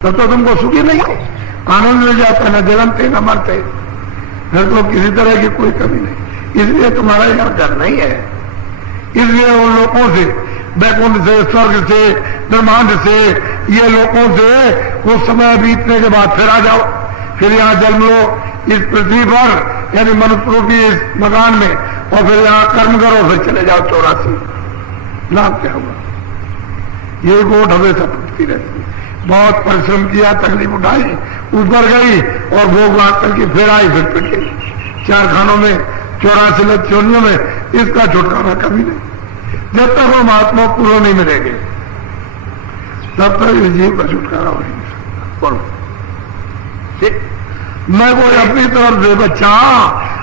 तब तो तुमको सुखी नहीं हो, आनंद मिल जाता, न जलते न मरते, फिर तो किसी तरह की कोई कमी नहीं। इसलिए तुम्हारा यहाँ डर नहीं है। इसलिए उन लोगों से, वैकुंठ से, स्वर्ग से, ब्रह्मांड से, ये लोगों से वो समय बीतने के बाद फिर आ जाओ, फिर यहाँ जन्म लो इस पृथ्वी पर, यानी मनुष्य रूपी इस मकान में, और फिर यहाँ कर्म करो, फिर चले जाओ 84। लाभ क्या हुआ? ये गोट हमेशा टूटती रहती। बहुत परिश्रम किया, तकलीफ उठाई, ऊपर गई और भोग भाग करके फिर आई, फिर टूट गई। 4 खानों में, 84 लक्षणों में इसका छुटकारा कभी नहीं। जब तक वो महात्मा पूर्ण नहीं मिलेंगे तब तक इस जीव का छुटकारा हो नहीं सकता। बोलो, मैं कोई अपनी तरफ से बच्चा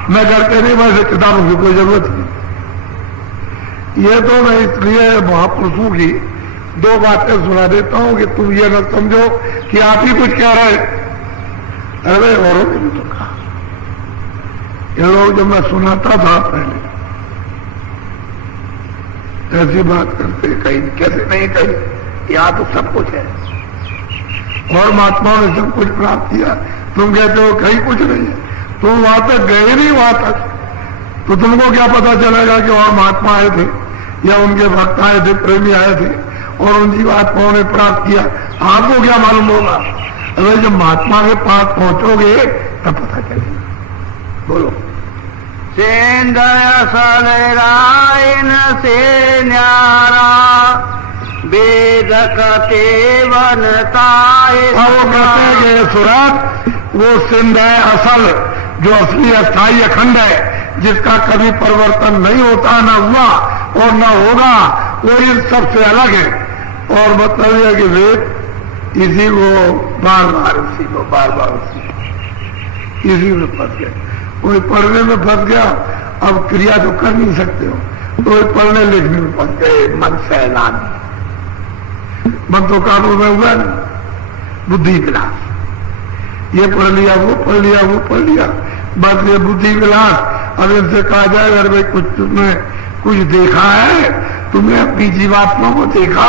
मैं करते नहीं, वैसे किताबों की कोई जरूरत नहीं। ये तो मैं इसलिए महापुरुषों की 2 बातें सुना देता हूं कि तुम ये न समझो कि आप ही कुछ कह रहे। अरे औरों ने भी तो कहा। ये लोग जब मैं सुनाता था पहले ऐसी बात करते, कहीं कैसे नहीं कहीं, यहाँ तो सब कुछ है और महात्माओं ने सब कुछ प्राप्त किया। तुम कहते हो कहीं कुछ नहीं है, तुम वहां तक गए नहीं, वहां तक तो तुमको क्या पता चलेगा कि और महात्मा आए थे या उनके भक्त आए थे, प्रेमी आए थे और उन जीवात्माओं ने प्राप्त किया, आपको क्या मालूम होगा? अगर जब महात्मा के पास पहुंचोगे तब पता चलेगा। बोलो, सेंदय सलरायन से न्यारा वेद कते वनताए। वो कहते हैं कि सुरत वो सिंध है असल, जो असली अस्थाई अखंड है, जिसका कभी परिवर्तन नहीं होता, न हुआ और न होगा, वो इन सबसे अलग है। और मतलब यह कि वेद इसी को बार बार उसी को बार बार उसी इसी में फंस गए। कोई पढ़ने में फंस गया, अब क्रिया तो कर नहीं सकते हो, तो कोई पढ़ने लिखने में फंस गए, मन से ऐलान, मन तो काबू में हुआ नहीं, बुद्धि विलास, ये पढ़ लिया, वो पढ़ लिया, वो पढ़ लिया, बस ये बुद्धि विलास। अब इनसे कहा जाए अगर भाई कुछ तुमने कुछ देखा है, तुमने अपनी जीवात्मा को देखा,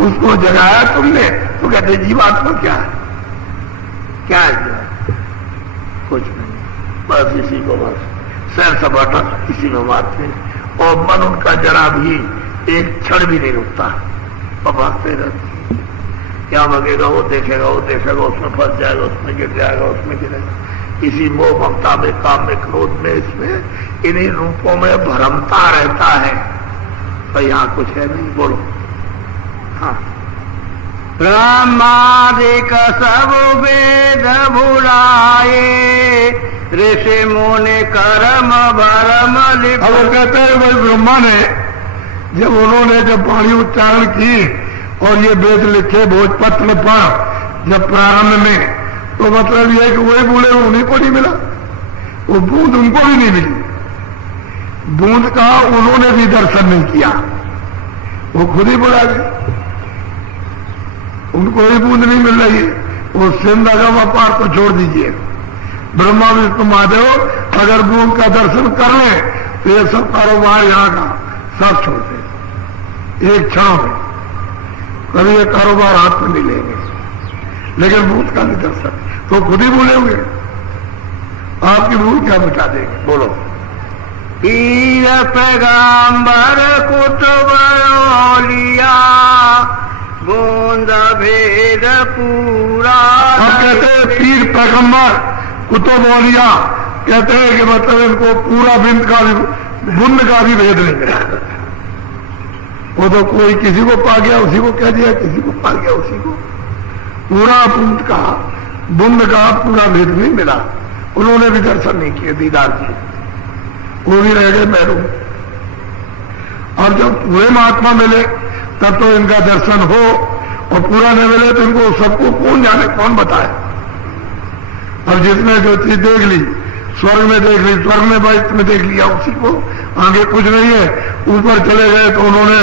उसको जगाया तुमने, तो कहते जीवात्मा क्या है? क्या है? कुछ नहीं, बस इसी को बस सैर सपाटा इसी में मारते, और मन उनका जरा भी एक क्षण भी नहीं रुकता, भागते रहते। क्या मांगेगा वो देखेगा, वो देखेगा, उसमें फंस जाएगा, उसमें गिर जाएगा, उसमें गिरेगा। इसी मोह ममता में, काम में, क्रोध में, इसमें इन्हीं रूपों में भ्रमता रहता है, तो यहाँ कुछ है नहीं। बोलो, हाँ। ब्रह्मादिक सब वेद भुलाए, ऋषि मुनि कर्म भरम लिप। अब वो कहते हैं भाई ब्रह्मा ने जब वाणी उच्चारण की और ये वेद लिखे, भोजपत्र पर जब प्रारंभ में, तो मतलब ये कि वही बोले उन्हीं को नहीं मिला, वो बूंद उनको भी नहीं मिली। बूंद का उन्होंने भी दर्शन नहीं किया, वो खुद ही बुला गए, उनको ही बूंद नहीं मिल रही है। वो सिंध अगम अपार को छोड़ दीजिए, ब्रह्मा विष्णु महादेव अगर बूंद का दर्शन कर ले तो ये सब कारोबार यहाँ का सब छोड़ दे एक क्षण में, कभी ये कारोबार हाथ में नहीं लेंगे। लेकिन बूंद का भी दर्शन तो खुद ही बोलेंगे, आपकी भूल क्या मिटा देंगे। बोलो, पीर पैगंबर कुतुब लिया, बूंद भेद पूरा। हम कहते हैं पीर पैगंबर कुतुब लिया, कहते हैं कि मतलब इनको पूरा बिंद का भी, बुंद का भी भेद नहीं मिला। वो तो कोई किसी को पा गया उसी को कह दिया, किसी को पा गया उसी को, पूरा बुंद का पूरा भेद नहीं मिला। उन्होंने भी दर्शन नहीं किए, दीदार किए, वो भी रह गए महरूम। और जब पूरे महात्मा मिले तब तो इनका दर्शन हो, और पूरा नहीं मिले तो इनको सबको कौन जाने, कौन बताए। और जिसने जो चीज देख ली, स्वर्ग में देख ली, स्वर्ग में वैष्णव में देख लिया, उसी को आगे कुछ नहीं है। ऊपर चले गए तो उन्होंने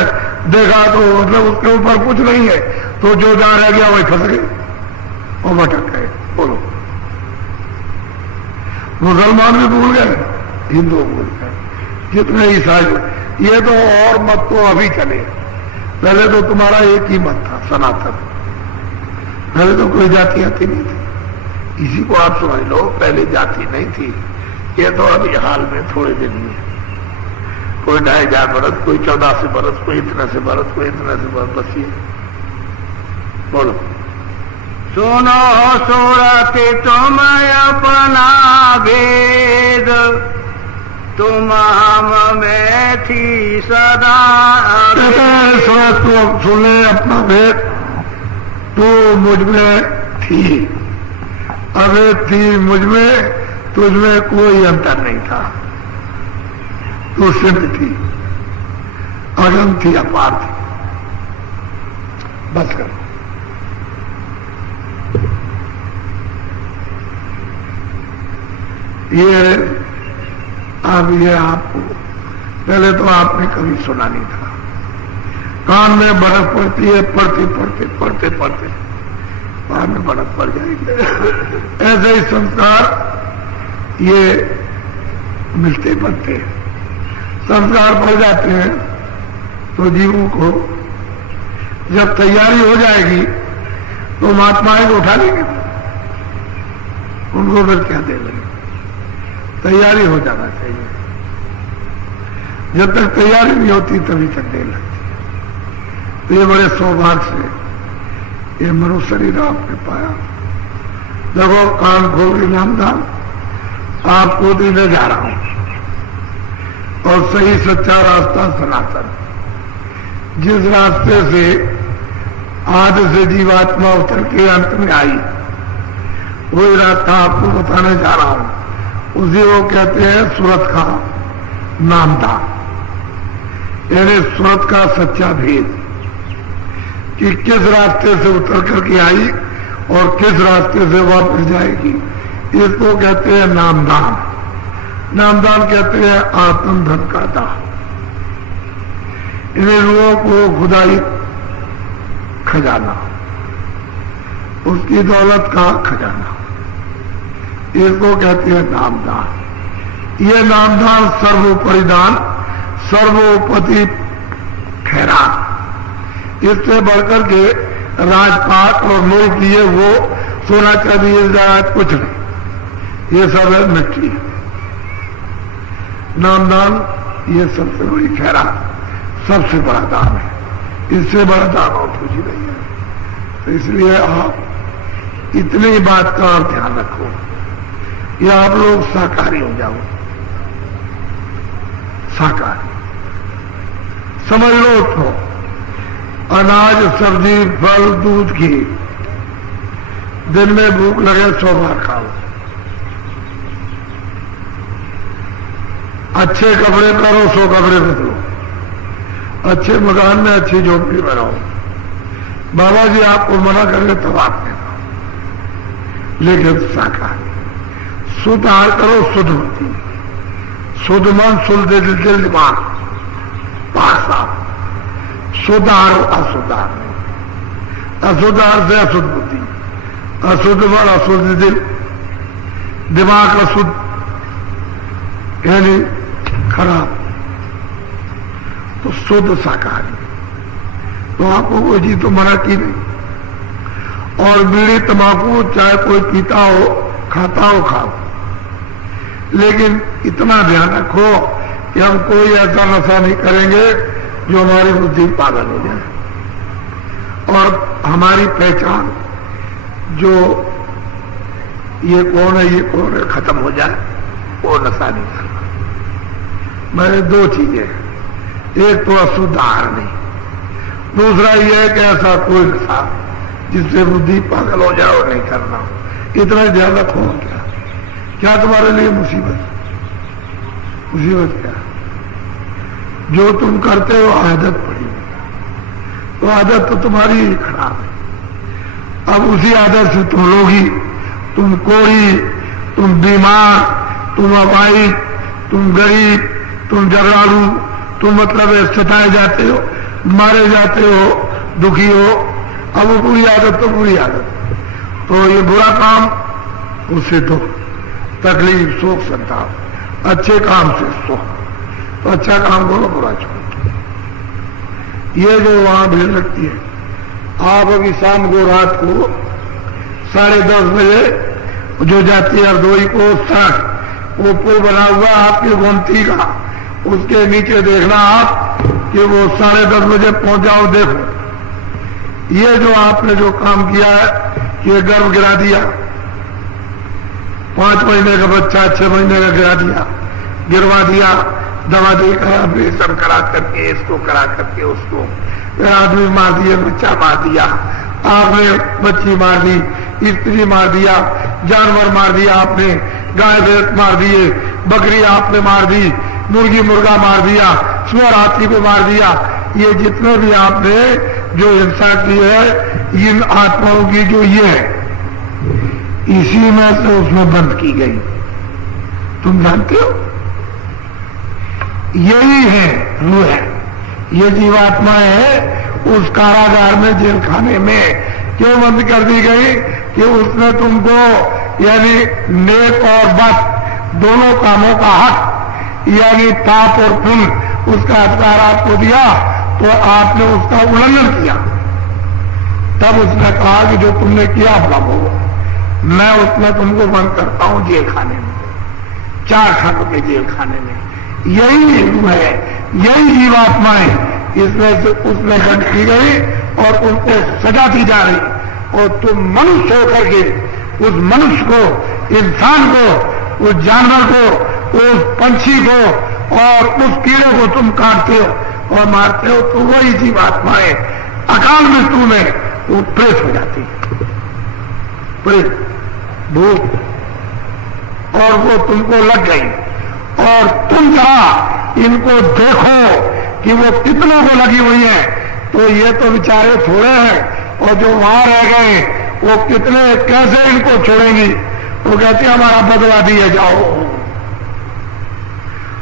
देखा तो मतलब उसके ऊपर कुछ नहीं है, तो जो जहां रह गया वही फंस गए और भटक गए। बोलो, मुसलमान भी भूल गए, हिंदू भूल गए, जितने ईसाई। ये तो और मत तो अभी चले, पहले तो तुम्हारा एक ही मत था, सनातन। पहले तो कोई जाति आती नहीं थी, इसी को आप समझ लो, पहले जाति नहीं थी। ये तो अभी हाल में थोड़े दिन में, कोई 2500 बरस, कोई 1400 बरस, कोई इतना से बरस, कोई इतना से बरस, बस ये बोलो। सुनो सुरति तुम अपना भेद, तुम हम में थी सदा। तू सुन ले अपना भेद, तू मुझ में थी, अबे थी मुझ में, तुझमें कोई अंतर नहीं था। तू सिद्ध थी, अगम थी, अपार थी। बस करो। ये आपको पहले तो आपने कभी सुना नहीं था। कान में बर्फ पड़ती है, पढ़ते पढ़ते पढ़ते पढ़ते कान में बर्फ पड़ जाएगी। ऐसे ही संस्कार ये मिलते बनते हैं। संस्कार पड़ जाते हैं तो जीवों को जब तैयारी हो जाएगी तो महात्माएं को उठा लेंगे, उनको फिर क्या दे लेंगे। तैयारी हो जाना चाहिए, जब तक तैयारी नहीं होती तभी तक देर लगती है। तो ये बड़े सौभाग्य से ये मनुष्य शरीर आपने पाया। देखो कान खोल के नामदान आपको देने जा रहा हूं, और सही सच्चा रास्ता सनातन, जिस रास्ते से आज से जीवात्मा उतर के अंत में आई, वही रास्ता आपको बताने जा रहा हूं। उसी को कहते हैं सूरत का नामदान, यानी सूरत का सच्चा भेद, कि किस रास्ते से उतर करके आई और किस रास्ते से वापस जाएगी। इसको कहते हैं नामदान। नामदान कहते हैं आत्म धन का दान। इन्हें लोगों को खुदाई खजाना, उसकी दौलत का खजाना, इसको कहते हैं नामदान। ये नामदान सर्वोपरिदान, सर्वोपति ठहरान, इससे बढ़कर के राजपाट और मुल्क लिए वो सोना चांदी जायदाद कुछ नहीं, ये सब है मिट्टी। नामदान ये सबसे बड़ी खैरात, सबसे बड़ा दान है, इससे बड़ा दान और कुछ ही नहीं है। तो इसलिए आप इतनी बात का ध्यान रखो, ये आप लोग शाकाहारी हो जाओ। शाकाहारी समझ लो तो अनाज, सब्जी, फल, दूध, घी, दिन में भूख लगे 100 बार खाओ। अच्छे कपड़े करो, 100 कपड़े बदलो। अच्छे मकान में अच्छी झोपड़ी बनाओ। बाबा जी आपको मना करेंगे तब आप देना, लेकिन शाकाहारी। शुद्ध आहार करो, शुद्ध होती, शुद्ध मन, शुद्ध दिल, दिमाग, पाक साफ। शुद्ध आहार, अशुद्ध आहार नहीं। अशुद्ध आहार से अशुद्ध बुद्धि, अशुद्ध मन, अशुद्ध दिल, दिमाग अशुद्ध, यानी खराब। तो शुद्ध शाकाहारी। तो आपको कोई चीज तो मना की नहीं। और बीड़ी तंबाकू चाहे कोई पीता हो, खाता हो, खाओ, लेकिन इतना ध्यान रखो कि हम कोई ऐसा नशा नहीं करेंगे जो हमारी बुद्धि पागल हो जाए, और हमारी पहचान जो ये कौन है ये कौन है खत्म हो जाए, वो नशा नहीं करना। मैंने 2 चीजें, एक तो अशुद्ध आहार नहीं, दूसरा ये है कि ऐसा कोई नशा जिससे बुद्धि पागल हो जाए वो नहीं करना। इतना ध्यान रखो। क्या तुम्हारे लिए मुसीबत? मुसीबत क्या? जो तुम करते हो आदत पड़ी, तो आदत तो तुम्हारी ही खराब है। अब उसी आदत से तुम लोगी, तुम कोढ़ी, तुम बीमार, तुम अपाहिज, तुम गरीब, तुम झगड़ालू, तुम मतलब सताए जाते हो, मारे जाते हो, दुखी हो। अब वो बुरी आदत तो बुरी आदत, तो ये बुरा काम, उससे दुख, तकलीफ, शोक, संताप। अच्छे काम से सुख, तो अच्छा काम करो, बुरा छोड़ो। ये जो वहां भीड़ लगती है, आप अभी शाम को रात को 10:30 बजे जो जाती है हरदोई को सड़क, वो पुल बना हुआ आपकी गोमती का, उसके नीचे देखना आप कि वो 10:30 बजे पहुंच जाओ। देखो ये जो आपने जो काम किया है, ये गर्भ गिरा दिया, 5 महीने का बच्चा 6 महीने का गिरवा दिया, दवा देकर ऑपरेशन करा करके, इसको करा करके, उसको आदमी मार दिया, बच्चा मार दिया, आपने बच्ची मार दी, स्त्री मार दिया, जानवर मार दिया आपने, गाय भैंस मार दिए, बकरी आपने मार दी, मुर्गी मुर्गा मार दिया, सुअर हाथी को मार दिया। ये जितने भी आपने जो हिंसा की है, इन आत्माओं की जो ये है, इसी में से उसमें बंद की गई। तुम जानते हो यही है रूह है, ये जीवात्मा है। उस कारागार में, जेल खाने में क्यों बंद कर दी गई कि उसने तुमको यानी नेक और बद दोनों कामों का हक, यानी पाप और पुण्य, उसका अधिकार आपको दिया, तो आपने उसका उल्लंघन किया। तब उसने कहा कि जो तुमने किया अपना भोगो, मैं उसमें तुमको बंद करता हूं जेल खाने में, 4 खानों के जेल खाने में। यही है, यही जीवात्मा है, इसमें से उसमें बंद की गई और उनको सजा दी जा रही। और तुम मनुष्य होकर के उस मनुष्य को, इंसान को, उस जानवर को, उस पंछी को और उस कीड़े को तुम काटते हो और मारते हो, तो वही जीवात्मा है अकाल मृत्यु में वो प्रेत हो जाती है, प्रेत भूत, और वो तुमको लग गई। और तुम जरा इनको देखो कि वो कितनों को लगी हुई है, तो ये तो बेचारे थोड़े हैं, और जो वहां रह गए वो कितने, कैसे इनको छोड़ेंगी। वो कहते हमारा बदला दिए जाओ,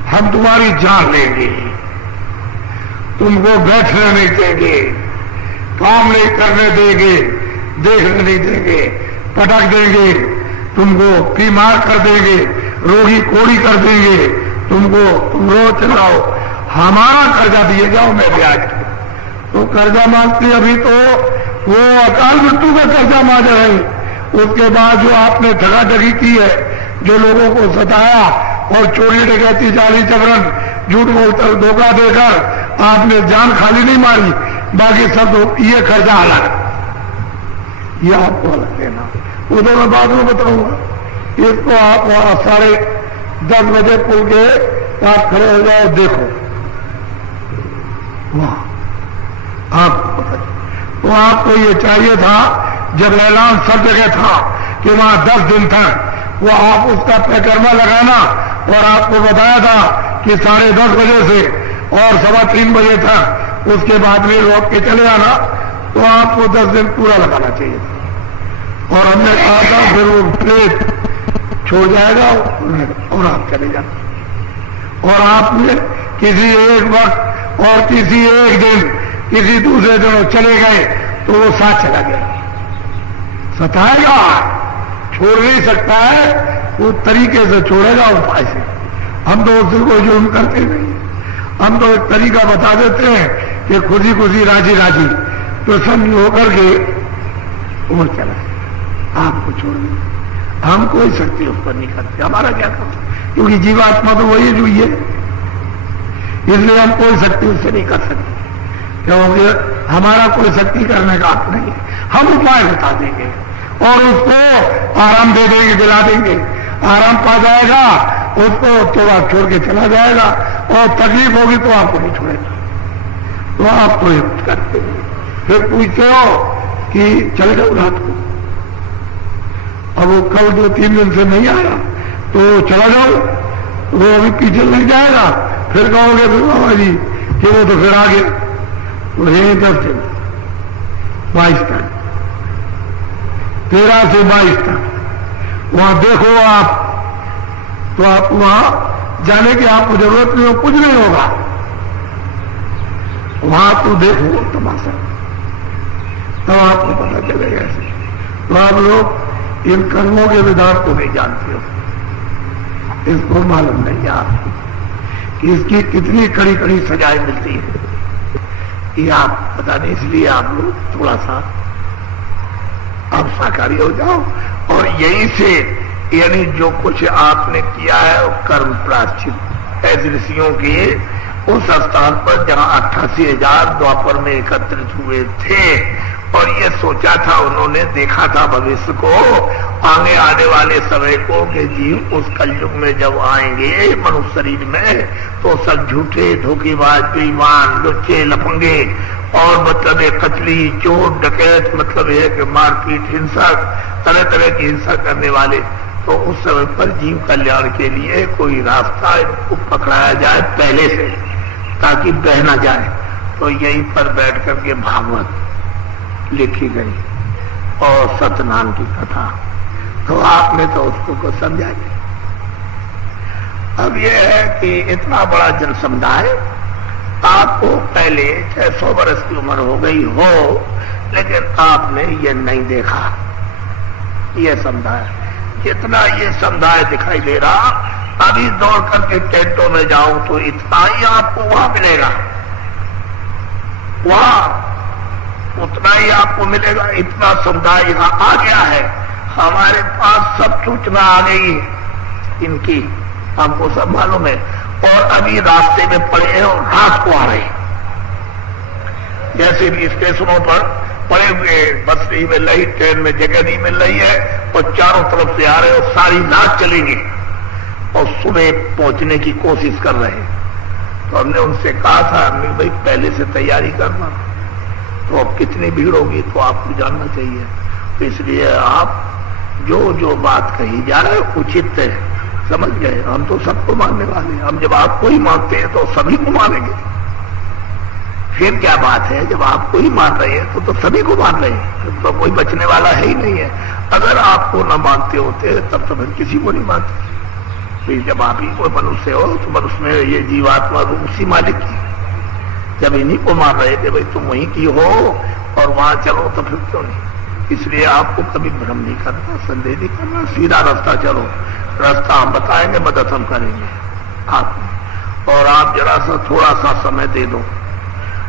हम तुम्हारी जान लेंगे, तुमको बैठने नहीं देंगे, काम नहीं करने देंगे, देखने नहीं देंगे, पटक देंगे, तुमको बीमार कर देंगे, रोगी कोड़ी कर देंगे, तुमको तुम रोज चलाओ, हमारा कर्जा दिए जाओ, मैं ब्याज। तो कर्जा मांगते अभी तो वो अकाल मृत्यु का कर्जा मांग रहे हैं। उसके बाद जो आपने ठगाठगी की है, जो लोगों को सताया और चोरी डकैती जाली जबरन झूठ बोलकर धोखा देकर आपने जान खाली नहीं मारी, बाकी सब ये कर्जा अलग, ये आपको अलग देना। वो तो मैं बाद में बताऊंगा। इसको आप 10:30 बजे पुल के आप खड़े हो जाओ, देखो वहां आपको पता। तो आपको ये चाहिए था, जब ऐलान सब जगह था कि वहां 10 दिन तक वो आप उसका परिक्रमा लगाना, और आपको बताया था कि 10:30 बजे से और 3:15 बजे तक उसके बाद में लौट के चले आना, तो आपको 10 दिन पूरा लगाना चाहिए था। और हमने कहा था फिर वो प्लेट छोड़ जाएगा और आप चले जाना। और आपने किसी एक वक्त और किसी एक दिन, किसी दूसरे दिन चले गए, तो वो साथ चला गया, सताएगा, छोड़ नहीं सकता है, वो तरीके से छोड़ेगा उपाय से। हम तो उस को जुर्म करते नहीं, हम तो एक तरीका बता देते हैं कि खुशी खुशी राजी राजी प्रसन्न होकर के वो चला, आपको छोड़ दें। हम कोई शक्ति उस पर नहीं करते, हमारा क्या काम, क्योंकि जीवात्मा तो वही जो है, इसलिए हम कोई शक्ति उससे नहीं कर सकते, क्योंकि हमारा कोई शक्ति करने का हक नहीं है। हम उपाय बता देंगे और उसको आराम दे देंगे, दिला देंगे, आराम पा जाएगा उसको, तो आप छोड़ के चला जाएगा, और तकलीफ होगी तो आपको नहीं छोड़ेगा। तो आप कोई करते नहीं, फिर पूछते हो कि चले जाओ रात को, अब वो कल 2-3 दिन से नहीं आया तो चला जाओ, वो अभी पीछे लग जाएगा, फिर कहोगे फिर बाबा जी कि वो तो फिर आ गया। तो यही 10 दिन, 22 तक, 13 से 22 तक वहां देखो आप, तो आप वहां जाने की आपको जरूरत नहीं हो, कुछ नहीं होगा, वहां तो देखो तमाशा, तब आपको पता चलेगा ऐसे। तो आप लोग इन कर्मों के विधान को नहीं जानते हो, इसको मालूम नहीं आपको कि इसकी कितनी कड़ी कड़ी सजाएं मिलती है, ये आप पता नहीं, इसलिए आप लोग थोड़ा सा आप शाकाहारी हो जाओ। और यहीं से यानी जो कुछ आपने किया है वो कर्म प्रायश्चित ऐसे ऋषियों के उस स्थान पर जहां 88,000 द्वापर में एकत्रित हुए थे और ये सोचा था उन्होंने, देखा था भविष्य को, आगे आने वाले समय को कि जीव उस कलयुग में जब आएंगे मनुष्य शरीर में तो सब झूठे धोखेबाज बेईमान लुच्चे लफंगे और मतलब एक कचली चोर डकैत मतलब है कि मारपीट हिंसक तरह तरह की हिंसा करने वाले, तो उस समय पर जीव कल्याण के लिए कोई रास्ता पकड़ाया जाए पहले से ताकि बह न जाए। तो यहीं पर बैठ करके भागवत लिखी गई और सत्यनारायण की कथा, तो आपने तो उसको को समझा दिया। अब यह है कि इतना बड़ा जन समुदाय, आपको पहले 600 वर्ष की उम्र हो गई हो लेकिन आपने ये नहीं देखा। ये समुदाय जितना ये समुदाय दिखाई दे रहा, अभी दौड़ करके टेंटों में जाऊं तो इतना ही आपको वहां मिलेगा, वहां उतना ही आपको मिलेगा। इतना समुदाय यहाँ आ गया है, हमारे पास सब सूचना आ गई इनकी, हमको सब मालूम है और अभी रास्ते में पड़े हैं और रात को आ रहे हैं। जैसे भी स्टेशनों पर पड़े हुए, बस नहीं मिल रही, ट्रेन में जगह नहीं मिल रही है और चारों तरफ से आ रहे और सारी रात चलेंगे और सुबह पहुंचने की कोशिश कर रहे हैं। तो हमने उनसे कहा था अम्मी भाई पहले से तैयारी करना, तो अब कितनी भीड़ होगी तो आपको जानना चाहिए। तो इसलिए आप जो जो बात कही जा रहे है उचित है, समझ गए। हम तो सबको मानने वाले हैं, हम जब आपको ही मानते हैं तो सभी को मानेंगे। फिर क्या बात है, जब आपको ही मान रहे हैं तो सभी को मान रहे हैं, तो कोई बचने वाला है ही नहीं है। अगर आपको न मानते होते तब तो फिर किसी को नहीं मानते। तो जब आप ही कोई मनुष्य हो तो मनुष्य में ये जीवात्मा रूप उसी मालिक की, जब इन्हीं को मान रहे थे भाई तुम वहीं की हो और वहां चलो तो फिर क्यों नहीं। इसलिए आपको कभी भ्रम नहीं करना, संदेह नहीं करना, सीधा रास्ता चलो। रास्ता हम बताएंगे, मदद हम करेंगे आप। और आप जरा सा थोड़ा सा समय दे दो,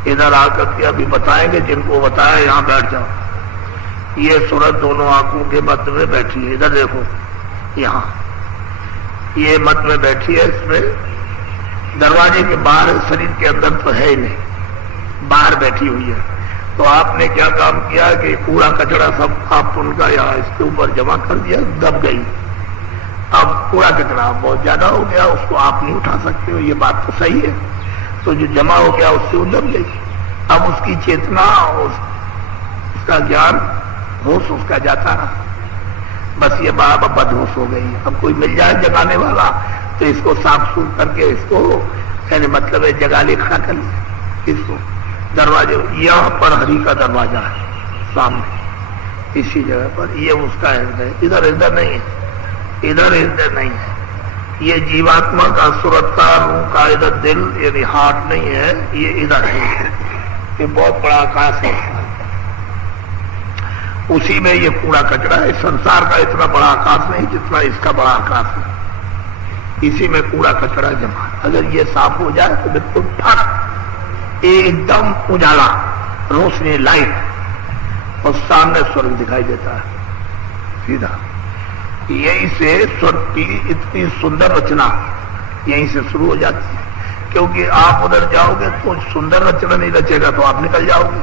इधर आकर के अभी बताएंगे, जिनको बताया यहाँ बैठ जाओ। ये सूरत दोनों आंखों के मध्य में बैठी है, इधर देखो, यहाँ ये मध्य में बैठी है। इसमें दरवाजे के बाहर, शरीर के अंदर तो है ही नहीं, बाहर बैठी हुई है। तो आपने क्या काम किया कि कूड़ा कचरा सब आप उनका यहाँ इसके ऊपर जमा कर दिया, दब गई। अब कूड़ा कचरा बहुत ज्यादा हो गया, उसको आप नहीं उठा सकते हो, ये बात तो सही है। तो जो जमा हो गया उससे वो दब गई। अब उसकी चेतना, उसका ज्ञान, होश उसका जाता रहा, बस ये बाबा बदहोश हो गई। अब कोई मिल जाए जगाने वाला तो इसको साफ सूफ करके इसको यानी मतलब है जगा ले, खड़ा कर ले इसको। दरवाजे यहाँ पर हरि का दरवाजा है सामने, इसी जगह पर, ये उसका हृदय, इधर हृदय नहीं है, इधर हृदय नहीं है। ये जीवात्मा का, सूरत का, रूह का इधर दिल यानी हार्ट नहीं है, ये इधर है। ये बहुत बड़ा आकाश है, उसी में ये कूड़ा कचरा है। संसार का इतना बड़ा आकाश नहीं जितना इसका बड़ा आकाश है, इसी में कूड़ा कचरा जमा। अगर ये साफ हो जाए तो बिल्कुल फट एकदम उजाला, रोशनी, लाइट, और सामने स्वर्ग दिखाई देता है सीधा। यहीं से स्वर्ग की इतनी सुंदर रचना यहीं से शुरू हो जाती है, क्योंकि आप उधर जाओगे तो सुंदर रचना नहीं रचेगा तो आप निकल जाओगे।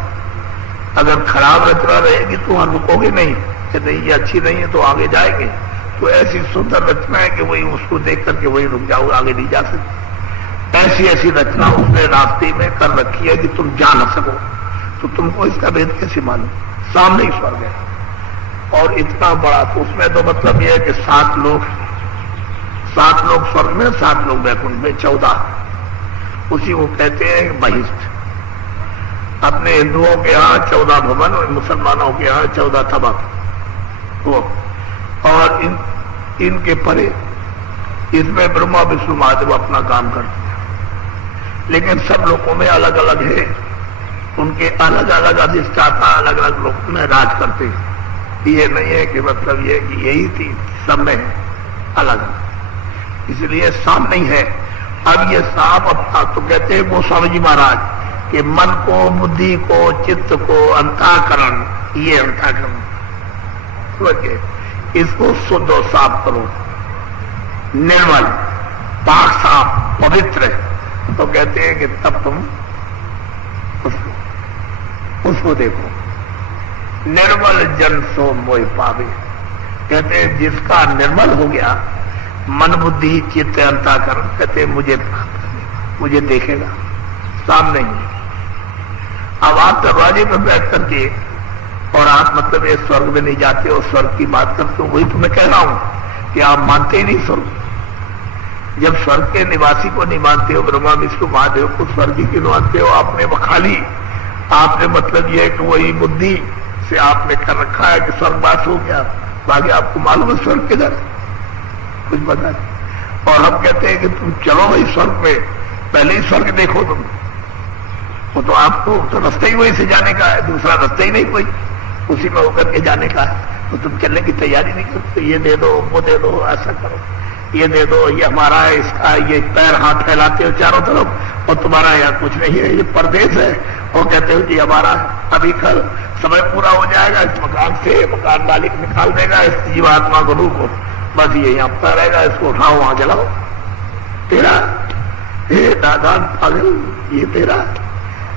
अगर खराब रचना रहेगी तो वहां रुकोगे नहीं, कहते ये अच्छी नहीं है तो आगे जाएंगे। तो ऐसी सुंदर रचना है कि वही उसको देख करके वही रुक जाओगे, आगे नहीं जा सकते। ऐसी ऐसी रचना उसने रास्ते में कर रखी है कि तुम जा न सको। तो तुमको इसका भेद कैसे मालूम? सामने ही स्वर्ग है और इतना बड़ा, तो उसमें तो मतलब यह है कि 7 लोग स्वर्ग में, 7 लोग वैकुंठ में, 14 उसी को कहते हैं बहिष्ठ। अपने हिंदुओं के यहाँ 14 भवन और मुसलमानों के यहाँ 14 तबक वो, और इनके परे इसमें ब्रह्मा विष्णु महादेव अपना काम करते हैं। लेकिन सब लोगों में अलग अलग है, उनके अलग अलग अधिष्ठाता अलग अलग लोगों में राज करते हैं। ये नहीं है कि मतलब ये कि यही थी, सब में है अलग अलग, इसलिए साम नहीं है। अब ये साफ अपना तो कहते हैं गोस्वामी जी महाराज कि मन को, बुद्धि को, चित्त को अंतःकरण, ये अंतःकरण समझे? इसको शुद्ध और साफ करो, निर्मल, पाक, साफ, पवित्र, तो कहते हैं कि तब तुम उसको देखो। निर्मल जन सो मोह पावे, कहते हैं जिसका निर्मल हो गया मन, बुद्धि, चित्त, अंतःकरण, कहते हैं मुझे देखेगा सामने ही। अब आप दरवाजे पर बैठ करके और आप मतलब ये स्वर्ग में नहीं जाते हो, स्वर्ग की बात करते हो, वही तो मैं कह रहा हूं कि आप मानते ही नहीं स्वर्ग। जब स्वर्ग के निवासी को नहीं मानते हो, ब्रह्मा विष्णु महादेव को स्वर्ग की मानते हो, आपने खाली आपने मतलब ये कि वही बुद्धि से आपने कर रखा है कि स्वर्गवास हो गया, बाकी आपको मालूम है स्वर्ग किधर कुछ पता नहीं। और हम कहते हैं कि तुम चलो भाई स्वर्ग में, पहले ही स्वर्ग देखो तुम, वो तो आपको तो रास्ता ही वही से जाने का है, दूसरा रास्ता ही नहीं कोई, उसी में होकर के जाने का है। तो तुम चलने की तैयारी नहीं करते, ये दे दो, वो दे दो, ऐसा करो, ये दे दो, ये हमारा है, इसका, ये पैर हाथ फैलाते हो चारों तरफ, और तुम्हारा यहाँ कुछ नहीं है, ये परदेश है, और कहते हो कि हमारा है। अभी कल समय पूरा हो जाएगा, इस मकान से मकान मालिक निकाल देगा इस जीवात्मा को, रूह को, बस ये यहाँ पर रहेगा, इसको उठाओ वहां जलाओ, तेरा, हे दादा पागल, ये तेरा,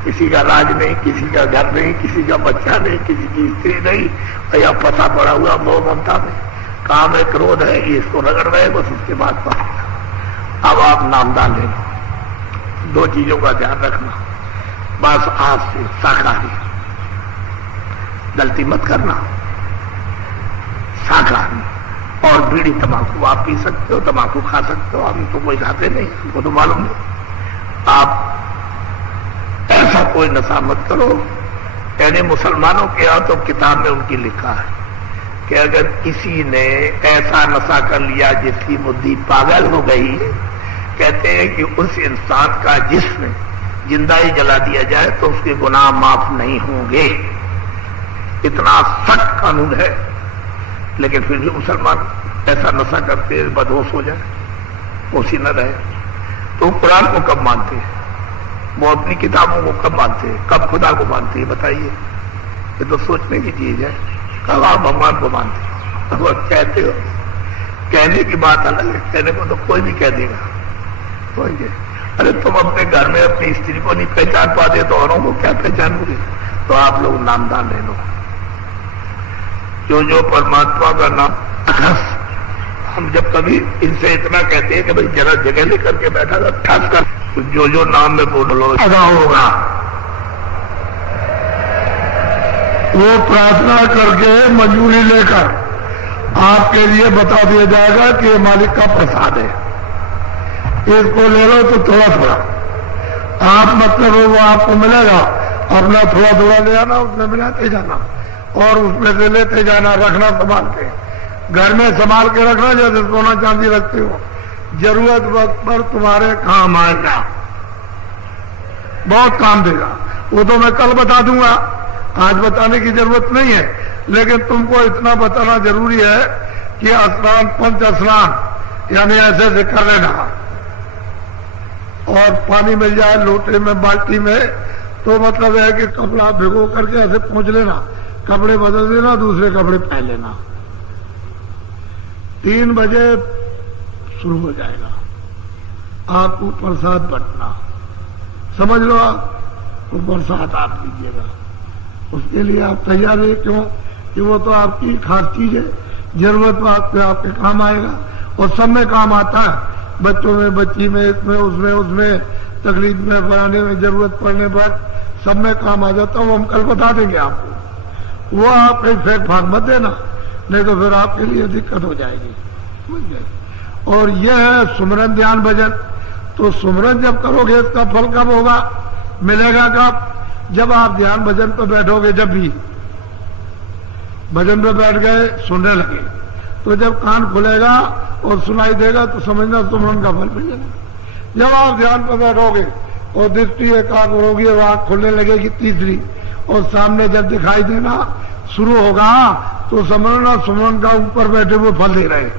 किसी का राज नहीं, किसी का घर नहीं, किसी का बच्चा नहीं, किसी की स्त्री नहीं, या फंसा पड़ा हुआ मोह ममता में, काम है, क्रोध है, ये इसको रगड़ रहे, बस उसके बाद पाएगा। अब आप नामदान ले लो, दो चीजों का ध्यान रखना, बस आज से शाकाहारी, गलती मत करना, शाकाहारी। और बीड़ी तंबाकू आप पी सकते हो, तंबाकू खा सकते हो, हम तो कोई खाते नहीं, हमको तो मालूम नहीं। आप ऐसा कोई नशा मत करो। यानी मुसलमानों के यहाँ तो किताब में उनकी लिखा है कि अगर किसी ने ऐसा नशा कर लिया जिसकी बुद्धि पागल हो गई, कहते हैं कि उस इंसान का जिस्म जिंदा ही जला दिया जाए तो उसके गुनाह माफ नहीं होंगे। इतना सख्त कानून है, लेकिन फिर भी मुसलमान ऐसा नशा करते बदहोश हो जाए, होशी न रहे। तो कुरान को कब मानते हैं, वो अपनी किताबों को कब मानते हैं, कब खुदा को मानते हैं, बताइए। ये तो सोचने की चीज है। कब आप भगवान को मानते हो, अब आप कहते हो, कहने की बात अलग है, कहने को तो कोई भी कह देगा, समझे। अरे तुम अपने घर में अपनी स्त्री को नहीं पहचान पाते तो औरों को क्या पहचानोगे। तो आप लोग नामदान ले लो, जो परमात्मा का नाम अखस, हम जब कभी इनसे इतना कहते हैं कि भाई जरा जगह लेकर के बैठा था, ठस कर तो जो नाम में बोल लो अदा होगा। वो प्रार्थना करके मंजूरी लेकर आपके लिए बता दिया जाएगा कि ये मालिक का प्रसाद है, इसको ले लो। तो थोड़ा थोड़ा आप मतलब वो आपको मिलेगा, अपना थोड़ा थोड़ा ले आना, उसमें मिलाते जाना और उसमें से लेते जाना, रखना संभाल के, घर में संभाल के रखना जैसे सोना चांदी रखते हो, जरूरत वक्त पर तुम्हारे काम आएगा, बहुत काम देगा। वो तो मैं कल बता दूंगा, आज बताने की जरूरत नहीं है, लेकिन तुमको इतना बताना जरूरी है कि स्नान, पंच स्नान यानी ऐसे ऐसे कर लेना, और पानी मिल जाए लोटे में, बाल्टी में, तो मतलब है कि कपड़ा भिगो करके ऐसे पहुंच लेना, कपड़े बदल देना, दूसरे कपड़े पहन लेना। 3 बजे शुरू हो जाएगा, आपको प्रसाद बंटना, समझ लो आप, तो प्रसाद आप लीजिएगा। उसके लिए आप तैयार है, क्यों कि वो तो आपकी खास चीज है, जरूरत वक्त पे आपके काम आएगा, और सब में काम आता है, बच्चों में, बच्ची में, इसमें, उसमें, उसमें, तकलीफ में, बनाने में, जरूरत पड़ने पर सब में काम आ जाता है। वो हम कल बता देंगे आपको, वो आप एक फेंक फाक मत देना, नहीं तो फिर आपके लिए दिक्कत हो जाएगी, समझ गए। और यह है सुमरन, ध्यान, भजन। तो सुमरन जब करोगे इसका फल कब होगा, मिलेगा कब, जब आप ध्यान भजन पर बैठोगे। जब भी भजन पे बैठ गए, सुनने लगे, तो जब कान खुलेगा और सुनाई देगा तो समझना सुमरन का फल मिलेगा। जब आप ध्यान पर बैठोगे और दृष्टि एकाग्र होगी और आंख खुलने लगेगी तीसरी, और सामने जब दिखाई देना शुरू होगा तो समझना सुमरन का ऊपर बैठे हुए फल दे रहे,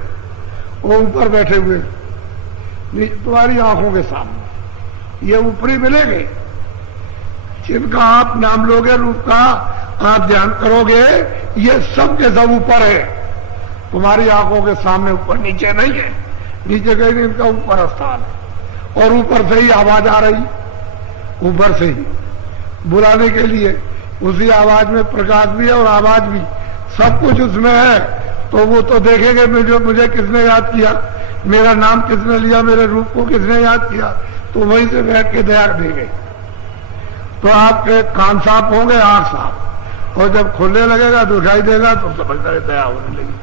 वो ऊपर बैठे हुए तुम्हारी आंखों के सामने ये ऊपरी मिलेंगे, जिनका आप नाम लोगे, रूप का आप ध्यान करोगे, ये सब के सब ऊपर है, तुम्हारी आंखों के सामने, ऊपर नीचे नहीं है, नीचे कहीं नहीं, इनका ऊपर स्थान है। और ऊपर से ही आवाज आ रही, ऊपर से ही बुलाने के लिए, उसी आवाज में प्रकाश भी है और आवाज भी, सब कुछ उसमें है। तो वो तो देखेंगे मुझे किसने याद किया, मेरा नाम किसने लिया, मेरे रूप को किसने याद किया, तो वहीं से बैठ के दया देंगे। तो आपके कान साफ होंगे, आंख साफ, और जब खुलने लगेगा दिखाई देगा तो समझता है दया होने लगी,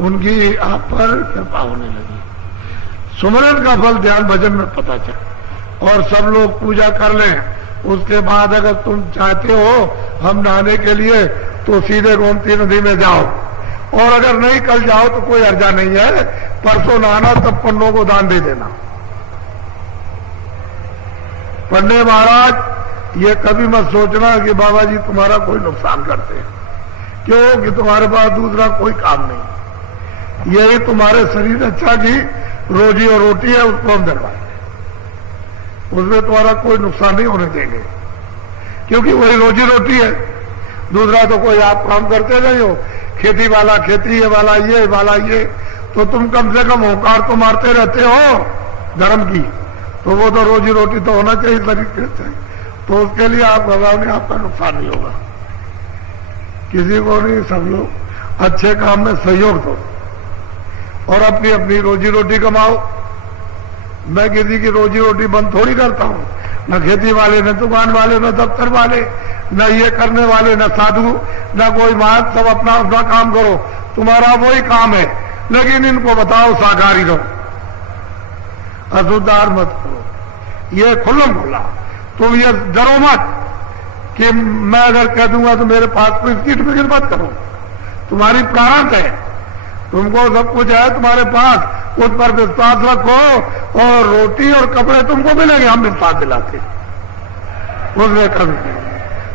उनकी आप पर कृपा होने लगी। सुमरन का फल ध्यान भजन में पता चल। और सब लोग पूजा कर लें, उसके बाद अगर तुम चाहते हो हम नहाने के लिए तो सीधे गोमती नदी में जाओ, और अगर नहीं कल जाओ तो कोई अर्जा नहीं है, परसों नहाना, तब पन्नों को दान दे देना। पन्ने महाराज ये कभी मत सोचना कि बाबा जी तुम्हारा कोई नुकसान करते हैं, क्यों कि तुम्हारे पास दूसरा कोई काम नहीं, यही तुम्हारे शरीर अच्छा की रोजी और रोटी है, उसको हम दिलवाएंगे, उसमें तुम्हारा कोई नुकसान नहीं होने देंगे, क्योंकि वही रोजी रोटी है। दूसरा तो कोई आप काम करते नहीं हो, खेती वाला खेती, ये वाला ये, तो तुम कम से कम होकार तो मारते रहते हो धर्म की, तो वो तो रोजी रोटी तो होना चाहिए तरीके से, तो उसके लिए आप भगवान ने आपका नुकसान नहीं होगा, किसी को नहीं। सब लोग अच्छे काम में सहयोग दो और अपनी अपनी रोजी रोटी कमाओ। मैं किसी की रोजी रोटी बंद थोड़ी करता हूं, न खेती वाले, न दुकान वाले, न दफ्तर वाले, न ये करने वाले, न साधु, न कोई महान, सब अपना अपना काम करो, तुम्हारा वही काम है। लेकिन इनको बताओ साकारी रहो, असुधार मत करो, ये खुल्लम खुल्ला। तुम ये डरो मत कि मैं अगर कह दूंगा तो मेरे पास कोई सीट फिक्र मत करो, तुम्हारी प्रारंभ है, तुमको सब कुछ है तुम्हारे पास, उस पर विश्वास रखो, और रोटी और कपड़े तुमको मिलेंगे, हम विश्वास दिलाते, उसमें कभी नहीं।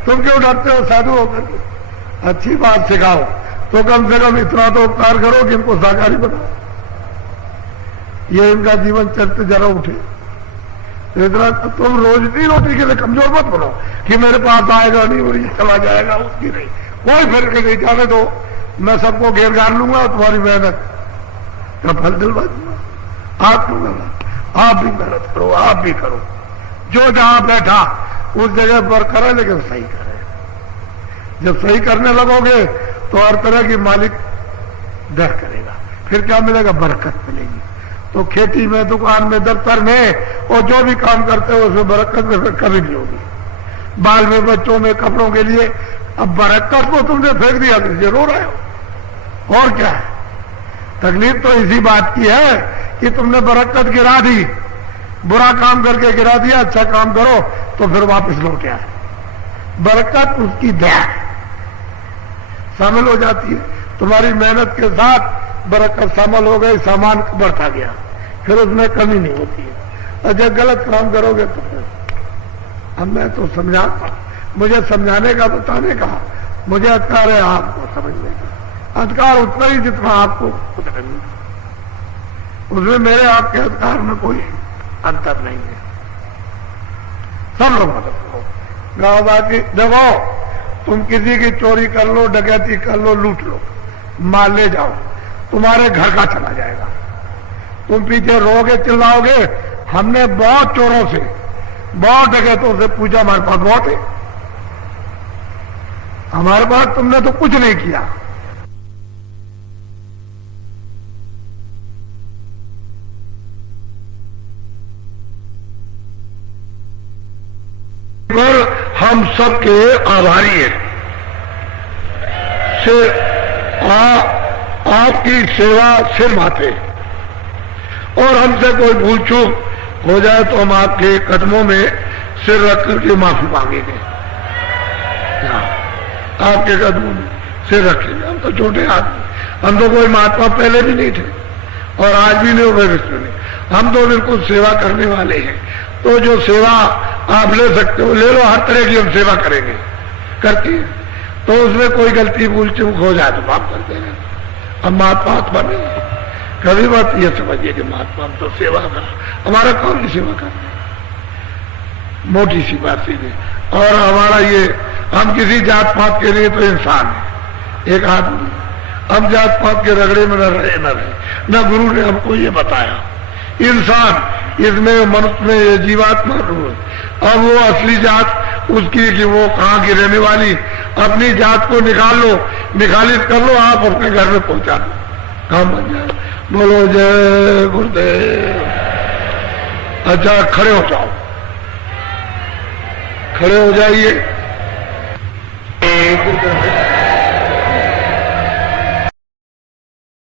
तुम क्यों डरते हो साधु होकर के? अच्छी बात सिखाओ, तो कम से कम इतना तो उपकार करो कि इनको साकारी बनाओ, ये इनका जीवन चरित्र जरा उठे। इतना तुम रोजी रोटी के लिए कमजोर मत बनो कि मेरे पास आएगा नहीं और ये चला जाएगा, उसकी नहीं, कोई फिर के नहीं, जाने दो, मैं सबको घेर घार लूंगा और तुम्हारी मेहनत का फल दिलवा दूंगा। आप लूंगा, आप भी मेहनत करो, आप भी करो, जो जहां बैठा उस जगह पर करे, लेकिन सही करे। जब सही करने लगोगे तो हर तरह की मालिक दर करेगा, फिर क्या मिलेगा? बरकत मिलेगी। तो खेती में, दुकान में, दफ्तर में, और जो भी काम करते हो उसमें बरकत में फिर कभी नहीं होगी। बाल में, बच्चों में, कपड़ों के लिए, अब बरकत को तुमने फेंक दिया तो ये रो रहे हो, और क्या है? तकलीफ तो इसी बात की है कि तुमने बरकत गिरा दी, बुरा काम करके गिरा दिया, अच्छा काम करो तो फिर वापस लौट आए। बरकत उसकी दया शामिल हो जाती है, तुम्हारी मेहनत के साथ बरकत शामिल हो गई, सामान बढ़ता गया, फिर उसमें कमी नहीं होती है। और जब गलत काम करोगे तो फिर, अब मैं तो समझाता, मुझे समझाने का, बताने का मुझे अधिकार है, आपको समझने का अधिकार उतना ही जितना आपको समझने का, उसमें मेरे आपके अधिकार में कोई अंतर नहीं है। सब लोग मदद करो। गाँववासी देखो, तुम किसी की चोरी कर लो, डकैती कर लो, लूट लो, मार ले जाओ, तुम्हारे घर का चला जाएगा। तुम पीछे रोगे, चिल्लाओगे, हमने बहुत चोरों से, बहुत डकैतों से पूछा, हमारे पास बहुत है, हमारे पास तुमने तो कुछ नहीं किया। पर हम सबके आभारी हैं। आपकी सेवा सिर माथे, और हमसे कोई भूल चूक हो जाए तो हम आपके कदमों में सिर रख करके माफी मांगेंगे, आपके कदमों में सिर रखेंगे। हम तो छोटे आदमी, हम तो कोई महात्मा पहले भी नहीं थे और आज भी नहीं हो भविष्य में, हम तो बिल्कुल सेवा करने वाले हैं। तो जो सेवा आप ले सकते हो ले लो, हर तरह की हम सेवा करेंगे, करती है। तो उसमें कोई गलती भूल चूक हो जाए तो माफ कर देना। हम महात्मा नहीं है, कभी बात ये समझिए कि महात्मा हम तो सेवा कर, हमारा कौन की सेवा कर, मोटी सी बात सीधी। और हमारा ये, हम किसी जात पात के लिए तो इंसान है, एक आदमी, हम जात पात के रगड़े में न रहे न गुरु ने हमको ये बताया। इंसान, इसमें मनुष्य में ये जीवात्मा है। अब वो असली जात उसकी कि वो कहाँ की रहने वाली, अपनी जात को निकाल लो, निकालित कर लो, आप अपने घर में पहुंचा दो, काम बन जाए। बोलो जय गुरुदेव। अच्छा, खड़े हो जाओ, खड़े हो जाइए।